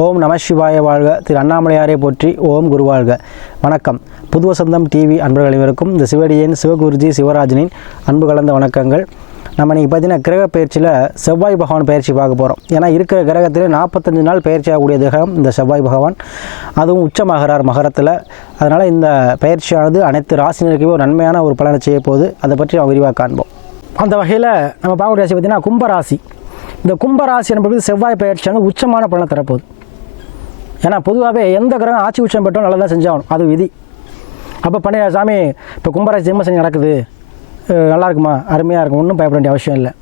ஓம் நம சிவாய வாழ்க. திரு அண்ணாமலையாரை போற்றி ஓம் குருவாழ்க வணக்கம். புதுவசந்தம் டிவி அன்பர்கள் அனைவருக்கும் இந்த சிவடியின் சிவகுருஜி சிவராஜனின் அன்பு கலந்த வணக்கங்கள். நம்ம இன்றைக்கி பார்த்தீங்கன்னா கிரக பயிற்சியில் செவ்வாய் பகவான் பயிற்சி பார்க்க போகிறோம் ஏன்னா இருக்கிற கிரகத்தில் நாற்பத்தஞ்சு நாள் பயிற்சி ஆகக்கூடிய கிரகம் இந்த செவ்வாய் பகவான். அதுவும் உச்சமாகிறார் மகரத்தில். அதனால் இந்த பயிற்சியானது அனைத்து ராசினருக்குமே ஒரு நன்மையான ஒரு பலனை செய்ய போகுது. அதை பற்றி நம்ம விரிவாக காண்போம். அந்த வகையில் நம்ம பார்க்கக்கூடிய ராசி பார்த்திங்கன்னா கும்பராசி. இந்த கும்பராசி என்பது செவ்வாய் பயிற்சியானது உச்சமான பலனை தரப்போகுது. ஏன்னா பொதுவாகவே எந்த கிரகம் ஆட்சி உச்சம் பெற்றோம் நல்லா தான் செஞ்சாகணும். அது விதி. அப்போ பண்ணி சாமி இப்போ கும்பராசி செம்ம சனி நடக்குது. நல்லா இருக்குமா அருமையாக இருக்கும். ஒன்றும் பயப்பட வேண்டிய அவசியம் இல்லை.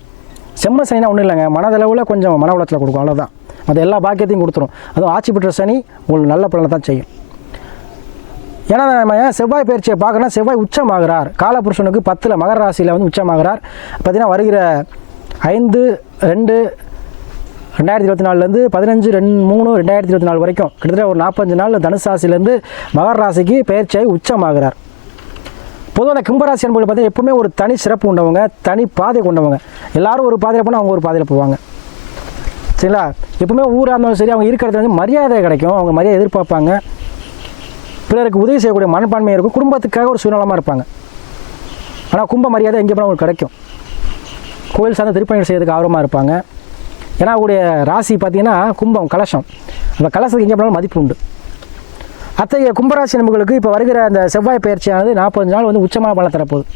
செம்ம சனினா ஒன்றும் இல்லைங்க. மனதளவில் கொஞ்சம் மன உளத்தில் கொடுக்கும். அவ்வளோதான் அது எல்லா பாக்கியத்தையும் கொடுத்துரும். அதுவும் ஆட்சி பெற்ற சனி உங்களுக்கு நல்ல பலனை தான் செய்யும். ஏன்னா நம்ம ஏன் செவ்வாய் பயிற்சியை பார்க்கணும் செவ்வாய் உச்சமாகிறார். காலபுருஷனுக்கு பத்தில் மகர ராசியில் வந்து உச்சமாகிறார். பார்த்தீங்கன்னா வருகிற ஐந்து ரெண்டு ரெண்டாயிரத்தி இருபத்தி நாலுலேருந்து பதினஞ்சு ரெண்டு மூணு ரெண்டாயிரத்தி இருபத்தி நாலு வரைக்கும். கிட்டத்தட்ட ஒரு நாற்பத்தஞ்சு நாள் தனுசு ராசிலேருந்து மகர ராசிக்கு பயிற்சியாகி உச்சமாகிறார். பொதுவாக அந்த கும்பராசி என்பது பார்த்தீங்கன்னா எப்பவுமே ஒரு தனி சிறப்பு கொண்டவங்க தனி பாதை கொண்டவங்க. எல்லாரும் ஒரு பாதையில் போனால் அவங்க ஒரு பாதையில் போவாங்க. சரிங்களா? எப்பவுமே ஊராக இருந்தாலும் சரி அவங்க இருக்கிறது வந்து மரியாதை கிடைக்கும் அவங்க மரியாதை எதிர்பார்ப்பாங்க. பிறருக்கு உதவி செய்யக்கூடிய மனப்பான்மை இருக்கும் குடும்பத்துக்காக ஒரு சுயநலமாக இருப்பாங்க. ஆனால் கும்ப மரியாதை எங்கே போனால் அவங்களுக்கு கிடைக்கும். கோயில் சார்ந்த திருப்பணிகள் செய்யறதுக்கு ஆர்வமாக இருப்பாங்க. ஏன்னா அவருடைய ராசி பார்த்தீங்கன்னா கும்பம் கலசம். அந்த கலசத்துக்கு எங்கே போனாலும் மதிப்பு உண்டு. அத்தகைய கும்பராசி நம்பர்களுக்கு இப்போ வருகிற அந்த செவ்வாய் பயிற்சியானது நாற்பது நாள் வந்து உச்சமான பலம் தரப்போகுது.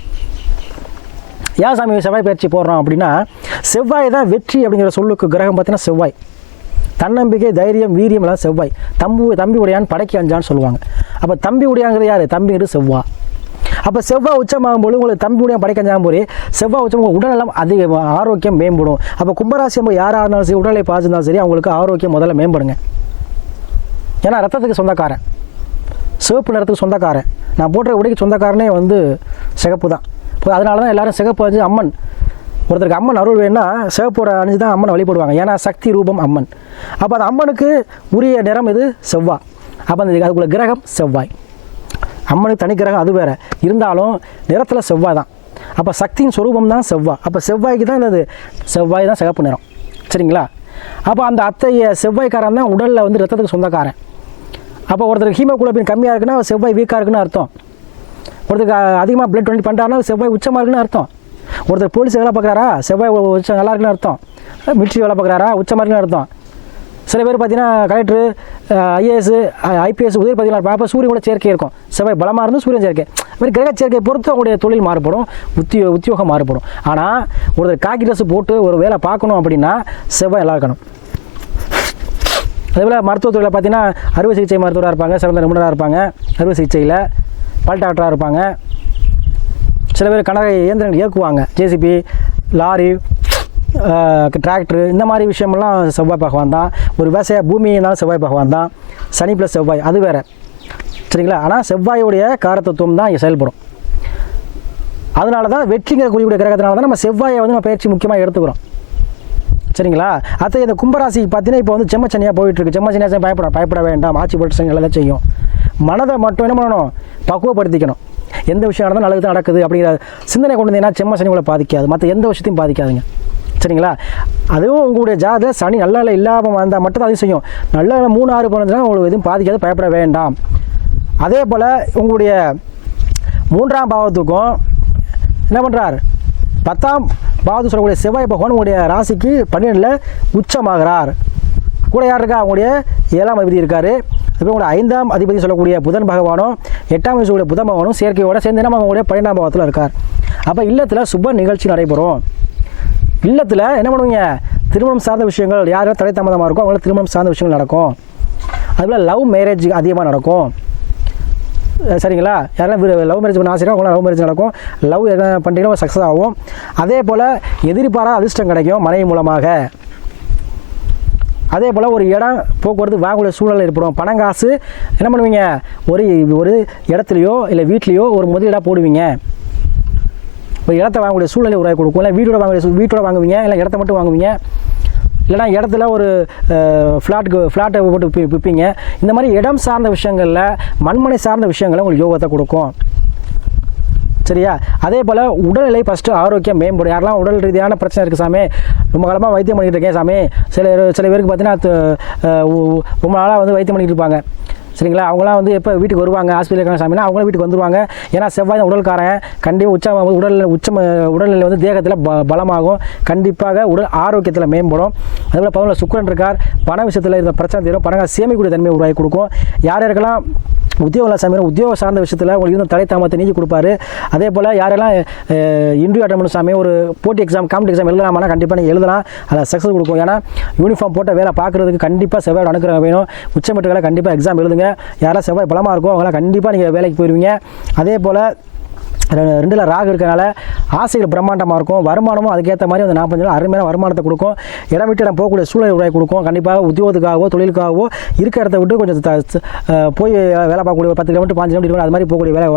ஏன் சாமி செவ்வாய் பயிற்சி போடுறோம் அப்படின்னா செவ்வாய் தான் வெற்றி அப்படிங்கிற சொல்லுக்கு கிரகம் பார்த்தீங்கன்னா செவ்வாய். தன்னம்பிக்கை தைரியம் வீரியம் எல்லாம் செவ்வாய். தம்பு தம்பி உடையான் படைக்கு அஞ்சான்னு சொல்லுவாங்க. அப்போ தம்பி உடையாங்கிறது யார்? தம்பிங்கிறது செவ்வாய் அப்போ செவ்வாய் உச்சமாகும் போது உங்களுக்கு தம்பி உடையான் படைக்க போது செவ்வாய் உச்சம் உடல்நலம் அதிக ஆரோக்கியம் மேம்படும். அப்போ கும்பராசி நம்ம யாராக இருந்தாலும் சரி உடலை பார்த்துருந்தாலும் சரி அவங்களுக்கு ஆரோக்கியம் முதல்ல மேம்படுங்க. ஏன்னா ரத்தத்துக்கு சொந்தக்காரன். சிவப்பு நிறத்துக்கு சொந்தக்காரன். நான் போடுற உடைக்கு சொந்தக்காரனே வந்து சிகப்பு தான். இப்போ அதனால தான் எல்லாரும் சிகப்பு வந்து அம்மன். ஒருத்தருக்கு அம்மன் அருள் வேணும்னா சிவப்போட அணிஞ்சு தான் அம்மனை வழிபடுவாங்க. ஏன்னா சக்தி ரூபம் அம்மன். அப்போ அந்த அம்மனுக்கு உரிய நிறம் இது செவ்வாய். அப்போ அந்த அதுக்குள்ள கிரகம் செவ்வாய். அம்மனுக்கு தனி கிரகம் அது வேற. இருந்தாலும் நிறத்தில் செவ்வாய் தான். அப்போ சக்தியின் சொரூபம் தான் செவ்வாய். அப்போ செவ்வாய்க்கு தான் என்னது? செவ்வாய் தான் சிகப்பு நிறம். சரிங்களா? அப்போ அந்த அத்தைய செவ்வாய்க்காரன் தான் உடலில் வந்து ரத்தத்துக்கு சொந்தக்காரன். அப்போ ஒருத்தருக்கு ஹீமோகுளோபின் கம்மியாக இருக்குன்னா செவ்வாய் வீக்காக இருக்குன்னு அர்த்தம். ஒருத்தருக்கு அதிகமாக பிளட் டொனேட் பண்ணுறாருனா செவ்வாய் உச்சமாக இருக்குன்னு அர்த்தம். ஒருத்தர் போலீஸ் வேலை பார்க்குறாரா? செவ்வாய் உச்சம் நல்லா இருக்குன்னு அர்த்தம். மிலிட்ரி வேலை பார்க்குறாரா? உச்சமாக இருக்குன்னு அர்த்தம். சில பேர் பார்த்தீங்கன்னா கலெக்டர் ஐஏஎஸ் ஐபிஎஸ் உதவி பதிவாளர் பார்ப்ப சூரியன் கூட சேர்க்கை இருக்கும். செவ்வாய் பலமாக இருந்தும் சூரியன் சேர்க்கை மாதிரி கிரக சேர்க்கையை பொறுத்து அவங்களுடைய தொழில் மாறுபடும். உத்தியோ உத்தியோகம் மாறுபடும். ஆனால் ஒருத்தர் காக்கி ட்ரெஸ் போட்டு ஒரு வேலை பார்க்கணும் அப்படின்னா செவ்வாய் நல்லா இருக்கணும். அதேபோல் மருத்துவத்துறையில் பார்த்தீங்கன்னா அறுவை சிகிச்சை மருத்துவராக இருப்பாங்க சிறந்த நிபுணராக இருப்பாங்க அறுவை சிகிச்சையில் பல் டாக்டராக இருப்பாங்க. சில பேர் கனக இயந்திரங்கள் இயக்குவாங்க. ஜேசிபி லாரி டிராக்டர் இந்த மாதிரி விஷயமெல்லாம் செவ்வாய் பகவான் தான். ஒரு விவசாய பூமினாலும் செவ்வாய் பகவான் தான். சனி ப்ளஸ் செவ்வாய் அது வேறு. சரிங்களா? ஆனால் செவ்வாயுடைய காரத்தத்துவம் தான் இங்கே செயல்படும். அதனால தான் வெற்றிங்கிற குறிக்கூடிய கிரகத்தினால தான் நம்ம செவ்வாயை வந்து நம்ம பயிற்சி முக்கியமாக எடுத்துக்கிறோம். சரிங்களா? அத்தை இந்த கும்பராசி பார்த்தீங்கன்னா இப்போ வந்து செம்மச்சனியாக போயிட்டு இருக்கு செம்மச்சனியாக பயப்பட பயப்பட வேண்டாம். ஆட்சி போட்டு எல்லாம் செய்யும். மனதை மட்டும் என்ன பண்ணணும்? பக்குவப்படுத்திக்கணும். எந்த விஷயம் நடந்தாலும் நல்லது தான் நடக்குது அப்படிங்கிற சிந்தனை கொண்டு வந்தீங்கன்னா செம்ம உங்களை பாதிக்காது. மற்ற எந்த விஷயத்தையும் பாதிக்காதுங்க. சரிங்களா? அதுவும் உங்களுடைய ஜாத சனி நல்ல நல்ல இல்லாமல் வந்தால் மட்டும் தான் அதையும் செய்யும். நல்ல மூணு ஆறு போனதுன்னா உங்களுக்கு எதுவும் பாதிக்காது பயப்பட வேண்டாம். அதே போல் உங்களுடைய மூன்றாம் பாவத்துக்கும் என்ன பண்ணுறார் பத்தாம் பாவத்து சொல்லக்கூடிய செவ்வாய் பகவான் உங்களுடைய ராசிக்கு பன்னிரெண்டில் உச்சமாகிறார். கூட யார் இருக்கா? அவங்களுடைய ஏழாம் அதிபதி இருக்கார். அப்புறம் உங்களுடைய ஐந்தாம் அதிபதி சொல்லக்கூடிய புதன் பகவானும் எட்டாம் வயசுடைய புதன் பகவானும் செயற்கையோட சேர்ந்து நம்ம அவங்களுடைய பன்னெண்டாம் பாவத்தில் இருக்கார். அப்போ இல்லத்தில் சுப நிகழ்ச்சி நடைபெறும். இல்லத்தில் என்ன பண்ணுவீங்க? திருமணம் சார்ந்த விஷயங்கள் யாரும் தடை தாமதமாக இருக்கோ அவங்கள திருமணம் சார்ந்த விஷயங்கள் நடக்கும். அதுபோல் லவ் மேரேஜ் அதிகமாக நடக்கும். சரிங்களா? யாரெல்லாம் லவ் மேரேஜ் பண்ண ஆசையாக அவங்களாம் லவ் மேரேஜ் நடக்கும். லவ் எதனா பண்ணிட்டீங்கன்னா சக்ஸஸ் ஆகும். அதே போல் எதிர்பாராத அதிர்ஷ்டம் கிடைக்கும் மனைவி மூலமாக. அதே போல் ஒரு இடம் போக்குவரத்து வாங்கக்கூடிய சூழ்நிலை ஏற்படும். பணம் காசு என்ன பண்ணுவீங்க? ஒரு ஒரு இடத்துலையோ இல்லை வீட்லேயோ ஒரு முதலீடாக போடுவீங்க. ஒரு இடத்த வாங்கக்கூடிய சூழ்நிலை உருவாக்கி கொடுக்கும். இல்லை வீடோட வாங்கக்கூடிய வீட்டோட வாங்குவீங்க இல்லை இடத்த மட்டும் வாங்குவீங்க. இல்லைனா இடத்துல ஒரு ஃப்ளாட்டுக்கு ஃப்ளாட்டை போட்டு விற்பீங்க இந்த மாதிரி இடம் சார்ந்த விஷயங்களில் மண்மனை சார்ந்த விஷயங்களை உங்களுக்கு யோகத்தை கொடுக்கும். சரியா? அதே போல் உடல்நிலை ஃபஸ்ட்டு ஆரோக்கியம் மேம்படும். யாரெல்லாம் உடல் ரீதியான பிரச்சனை இருக்குது சாமி ரொம்ப காலமாக வைத்தியம் பண்ணிட்டு இருக்கேன் சாமி. சில சில பேருக்கு பார்த்தீங்கன்னா ரொம்ப நாளாக வந்து வைத்தியம் பண்ணிகிட்டு இருப்பாங்க. சரிங்களா? அவங்களாம் வந்து எப்போ வீட்டுக்கு வருவாங்க ஹாஸ்பிட்டல் இருக்காங்க சாமினா அவங்களும் வீட்டுக்கு வந்துருவாங்க. ஏன்னா செவ்வாய் உடல்காரன். கண்டிப்பாக உச்சம் உடல் உச்சம் உடல்நிலை வந்து தேகத்தில் ப பலமாகும். கண்டிப்பாக உடல் ஆரோக்கியத்தில் மேம்படும். அதுபோல் பதினொன்று சுக்கரன் இருக்கார். பண விஷயத்தில் இருந்த பிரச்சனை தீரும். பணங்கள் சேமிக்கூடிய தன்மையை உருவாக்கி கொடுக்கும். யார் யாருக்கெல்லாம் உத்தியோக சாமி உத்தியோக சார்ந்த விஷயத்தில் உங்களுக்கு இன்னும் தலை தாமத்தை நீக்கி கொடுப்பாரு. அதே போல் யாரெல்லாம் இன்டர்வியூ அட்டன் பண்ண சாமி ஒரு போட்டி எக்ஸாம் காம்படி எக்ஸாம் எழுதலாமா கண்டிப்பாக நீங்கள் எழுதலாம். அதில் சக்ஸஸ் கொடுக்கும். ஏன்னா யூனிஃபார்ம் போட்ட வேலை பார்க்குறதுக்கு கண்டிப்பாக செவ்வாய் அனுக்கிரகம் வேணும். உச்சமட்டுகளை கண்டிப்பாக எக்ஸாம் எழுதுங்க. யாரெல்லாம் செவ்வாய் பலமாக இருக்கோ அவங்களாம் கண்டிப்பாக நீங்கள் வேலைக்கு போயிடுவீங்க அதே போல் ரெண்டில் ராகு இருக்கனால ஆசைகள் பிரம்மாண்டமாக இருக்கும். வருமானமும் அதுக்கேற்ற மாதிரி அந்த நாற்பது நாள் அருமையான வருமானத்தை கொடுக்கும். இடம் விட்டு இடம் போகக்கூடிய சூழல் உருவாக்கி கொடுக்கும். கண்டிப்பாக உத்தியோகத்துக்காகவோ தொழிலுக்காகவோ இருக்க இடத்த விட்டு கொஞ்சம் த- போய் வேலை பார்க்கக்கூடிய பத்து கிலோமீட்டர் பாஞ்சு கிலோமீட்டர் அது மாதிரி போகக்கூடிய வேலை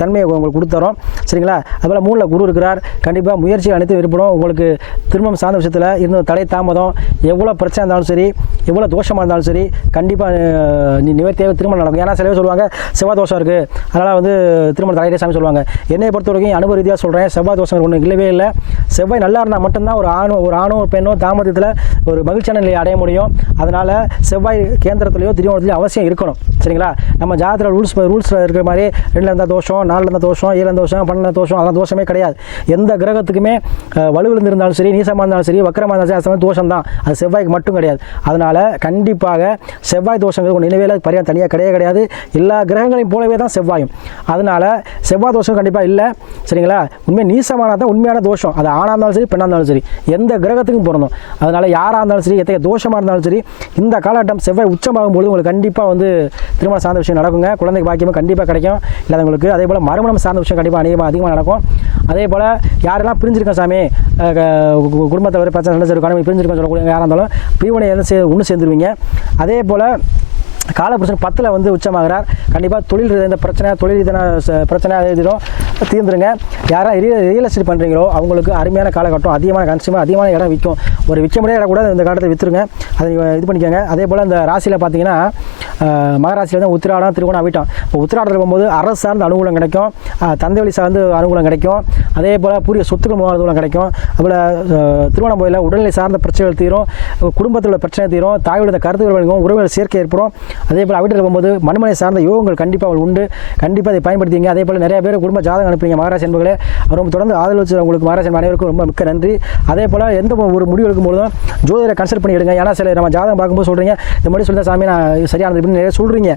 தன்மையை உங்களுக்கு கொடுத்துறோம் சரிங்களா? அதுபோல் மூணில் குரு இருக்கிறார். கண்டிப்பாக முயற்சி அனைத்து விருப்படும் உங்களுக்கு திரும்பம் சார்ந்த விஷயத்தில் இருந்த தடை தாமதம். எவ்வளோ பிரச்சனை இருந்தாலும் சரி எவ்வளோ தோஷமாக இருந்தாலும் சரி கண்டிப்பாக நீ நிவர்த்தியாக திருமணம் நடக்கும். ஏன்னா சிலவே சொல்லுவாங்க செவ்வாய் தோஷம் இருக்குது அதனால் வந்து திருமணம் தலையிலே சாமி சொல்லுவாங்க. என்னை பொறுத்த வரைக்கும் அனுபவ ரீதியாக சொல்கிறேன் செவ்வாய் தோஷங்கள் ஒன்றும் இல்லவே இல்லை. செவ்வாய் நல்லா இருந்தால் மட்டும்தான் ஒரு ஆணும் ஒரு ஆணும் ஒரு பெண்ணும் தாமதத்தில் ஒரு மகிழ்ச்சியான நிலையை அடைய முடியும். அதனால் செவ்வாய் கேந்திரத்துலையோ திரியோணத்துலையோ அவசியம் இருக்கணும். சரிங்களா? நம்ம ஜாதகத்தில் ரூல்ஸ் ரூல்ஸில் இருக்கிற மாதிரி ரெண்டில் இருந்தால் தோஷம் நாலில் இருந்தால் தோஷம் ஏழு தோஷம் பன்னெண்டு தோஷம் அதெல்லாம் தோஷமே கிடையாது. எந்த கிரகத்துக்குமே அஹ், இருந்தாலும் சரி நீசமாக இருந்தாலும் சரி வக்கரமாக இருந்தாலும் சரி அது தோஷம் தான் அது செவ்வாய்க்கு மட்டும் கிடையாது. அதனால் கண்டிப்பாக செவ்வாய் தோஷங்கள் ஒன்று நினைவேல பரிகாரம் தனியாக கிடையவே கிடையாது. எல்லா கிரகங்களையும் போலவே தான் செவ்வாயும். அதனால் செவ்வாய் தோஷம் கண்டிப்பாக இல்லை. சரிங்களா? உண்மை நீசமானால் தான் உண்மையான தோஷம். அது ஆணாக இருந்தாலும் சரி பெண்ணாக இருந்தாலும் சரி. எந்த கிரகத்துக்கும் பிறந்தோம் அதனால் யாராக இருந்தாலும் சரி எத்தகைய தோஷமாக இருந்தாலும் சரி இந்த காலகட்டம் செவ்வாய் உச்சமாகும் பொழுது உங்களுக்கு கண்டிப்பாக வந்து திருமண சார்ந்த விஷயம் நடக்குங்க. குழந்தைக்கு பாக்கியமாக கண்டிப்பாக கிடைக்கும். இல்லாதவங்களுக்கு அதே போல் மறுமணம் சார்ந்த விஷயம் கண்டிப்பாக அதிகமாக அதிகமாக நடக்கும். அதே போல் யாரெல்லாம் பிரிஞ்சிருக்கோம் சாமி குடும்பத்தில் ஒரு பிரச்சனை சரி கணவன் பிரிஞ்சிருக்கோம் சொல்லக்கூடிய யாராக இருந்தாலும் பிரிவினை எல்லாம் சே ஒன்று சேர்ந்துருவீங்க. அதே போல் காலபுருஷன் பத்தில் வந்து உச்சமாகிறார். கண்டிப்பாக தொழில் இந்த பிரச்சனை தொழில் இதனால் பிரச்சனையாக பிரச்சனை தீர்ந்துருங்க. யாராவது ரியல் ரியல் எஸ்டேட் பண்ணுறீங்களோ அவங்களுக்கு அருமையான காலகட்டம் அதிகமான கன்சியூமர் அதிகமான இடம் விற்கும். ஒரு விற்க முடியாத இடம் கூட இந்த காலத்தில் விற்றுருங்க அதை இது பண்ணிக்கோங்க. அதே போல் இந்த ராசியில் பார்த்தீங்கன்னா மகராசியில் தான் உத்திராடம் திருவோணம் அவிட்டம் இப்போ உத்திராடத்தில் போகும்போது அரசு சார்ந்த அனுகூலம் கிடைக்கும். தந்தை வழி சார்ந்து அனுகூலம் கிடைக்கும். அதே போல் புரிய சொத்துக்கள் மூலம் அனுகூலம் கிடைக்கும் அதுபோல் திருவண்ணாமலையில் உடல்நிலை சார்ந்த பிரச்சனைகள் தீரும். குடும்பத்தில் உள்ள பிரச்சனை தீரும். தாயோட கருத்துக்கள் வழங்கும். உறவுகள் சேர்க்கை ஏற்படும். அதே போல் அவிட்டில் போகும்போது மண்மனை சார்ந்த யோகங்கள் கண்டிப்பாக உண்டு. கண்டிப்பாக அதை பயன்படுத்திங்க. அதே போல் நிறைய பேர் குடும்ப ஆதரவு அனுப்புறீங்க மகாராஜ் என்பர்களே ரொம்ப தொடர்ந்து ஆதரவு உங்களுக்கு மகாராஜ் அனைவருக்கும் ரொம்ப மிக்க நன்றி. அதே போல் எந்த ஒரு முடிவு எடுக்கும்போதும் ஜோதிடரை கன்சல்ட் பண்ணி எடுங்க. ஏன்னா சில நம்ம ஜாதகம் பார்க்கும்போது சொல்கிறீங்க இந்த மாதிரி சொல்லுங்கள் சாமி நான் சரியானது இப்படின்னு நிறைய சொல்கிறீங்க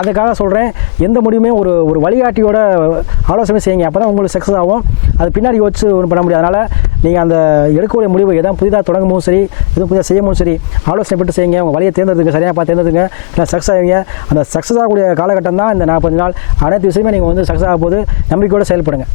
அதுக்காக சொல்கிறேன் எந்த முடிவுமே ஒரு ஒரு வழிகாட்டியோட ஆலோசனை செய்யுங்க. அப்போ தான் உங்களுக்கு சக்ஸஸ் ஆகும். அது பின்னாடி யோசிச்சு ஒன்றும் பண்ண முடியாது. அதனால் நீங்கள் அந்த எடுக்கக்கூடிய முடிவு எதாவது புதிதாக தொடங்கும்போது சரி எதுவும் புதிதாக செய்யும்போது சரி ஆலோசனை பெற்று செய்யுங்க. உங்கள் வழியை தேர்ந்தெடுங்க சரியாக பார்த்து தேர்ந்தெடுங்க இல்லை சக்ஸஸ் ஆவீங்க. அந்த சக்ஸஸ் ஆகக்கூடிய காலகட்டம் தான் இந்த நாற்பது நாள். அனைத்து விஷயமே நீங்கள் வந்து சக்ஸஸ் ஆக போது நம்பிக்கை நம்பிக்கையோடு செயல்படுங்க.